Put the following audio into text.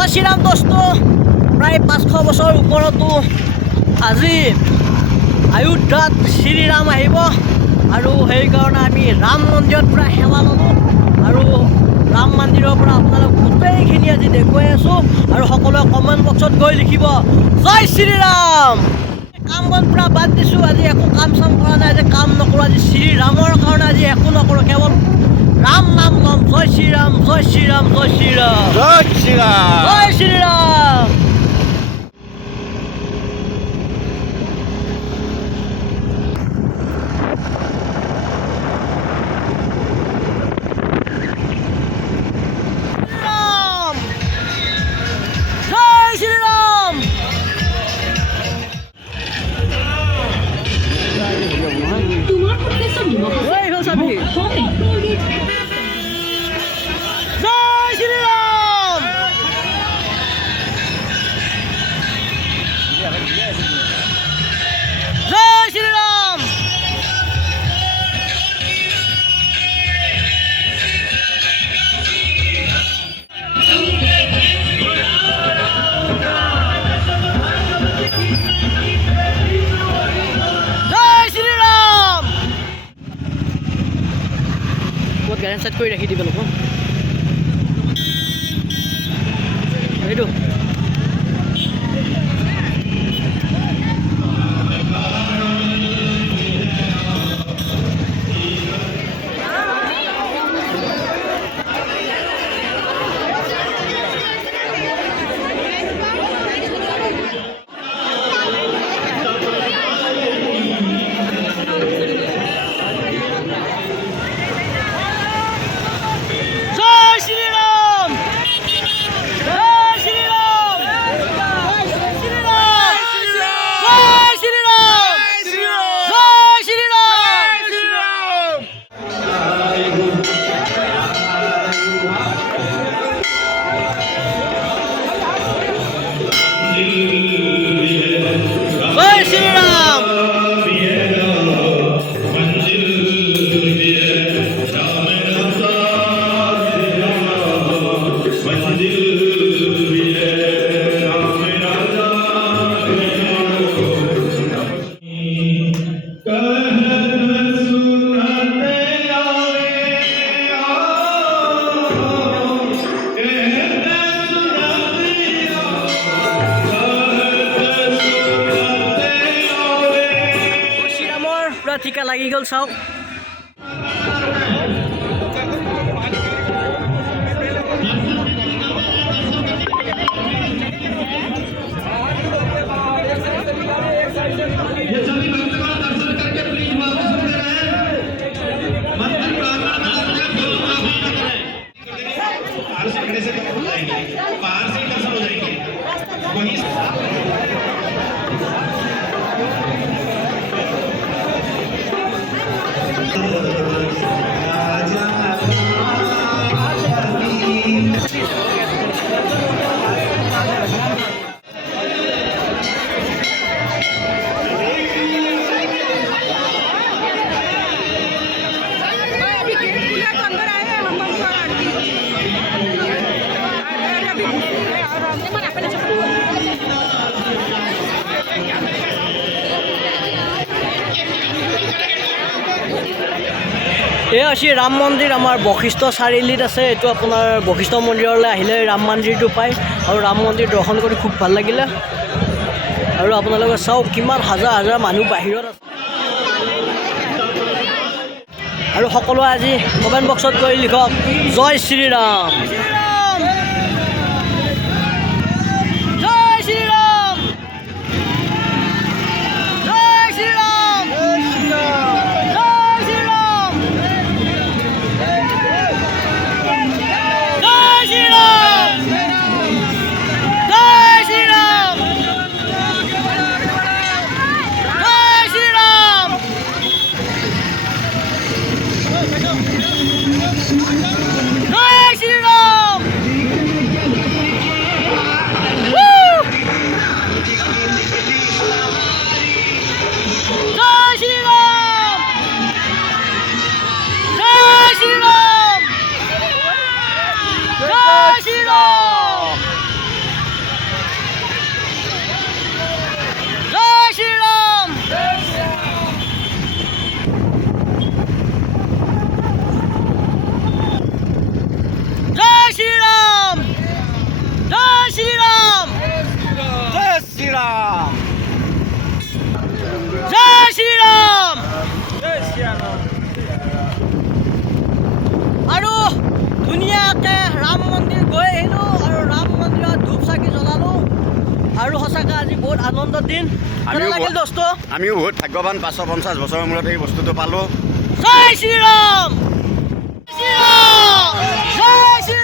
জয় শ্ৰীৰাম দোস্ত প্ৰায় 500 বছৰ ওপৰতো আজি অযোধ্যাত শ্ৰীৰাম আহিব আৰু সেইকাৰণে আমি ৰাম মন্দিৰত পৰা সেৱা ল'লোঁ আৰু ৰাম মন্দিৰৰ পৰা আপোনালোক গোটেইখিনি আজি দেখুৱাই আছোঁ আৰু সকলোৱে কমেণ্ট বক্সত গৈ লিখিব জয় শ্ৰীৰাম। কাম বন পৰা বাদ দিছোঁ, আজি একো কাম চাম কৰা নাই, আজি কাম নকৰোঁ, আজি শ্ৰীৰামৰ কাৰণে আজি একো নকৰোঁ, কেৱল ৰাম নাম ল'ম। জয় শ্ৰীৰাম জয় শ্ৰীৰাম জয় শ্ৰীৰাম জয় শ্ৰীৰাম জয় শ্ৰীৰাম। গাড়ী চেট কৰি ৰাখি দিব লাগিব সেইটো টিকা লাগি গ'ল চাওক। এই আছে ৰাম মন্দিৰ আমাৰ বশিষ্ঠ চাৰিআলিত আছে। এইটো আপোনাৰ বশিষ্ঠ মন্দিৰলৈ আহিলে ৰাম মন্দিৰটো পায় আৰু ৰাম মন্দিৰ দৰ্শন কৰি খুব ভাল লাগিলে আৰু আপোনালোকে চাওক কিমান হাজাৰ হাজাৰ মানুহ বাহিৰত আছে আৰু সকলোৱে আজি কমেণ্ট বক্সত গৈ লিখক জয় শ্ৰীৰাম। জয় শ্ৰীৰাম। ধুনীয়াকৈ ৰাম মন্দিৰ গৈ আহিলোঁ আৰু ৰাম মন্দিৰত ধূপ চাকি জ্বলালোঁ আৰু সঁচাকৈ আজি বহুত আনন্দৰ দিন। আমিও বহুত ভাগ্যৱান 550 বছৰৰ মূৰত এই বস্তুটো পালোঁ। জয় শ্ৰীৰাম, জয় শ্ৰীৰাম, জয় শ্ৰীৰাম।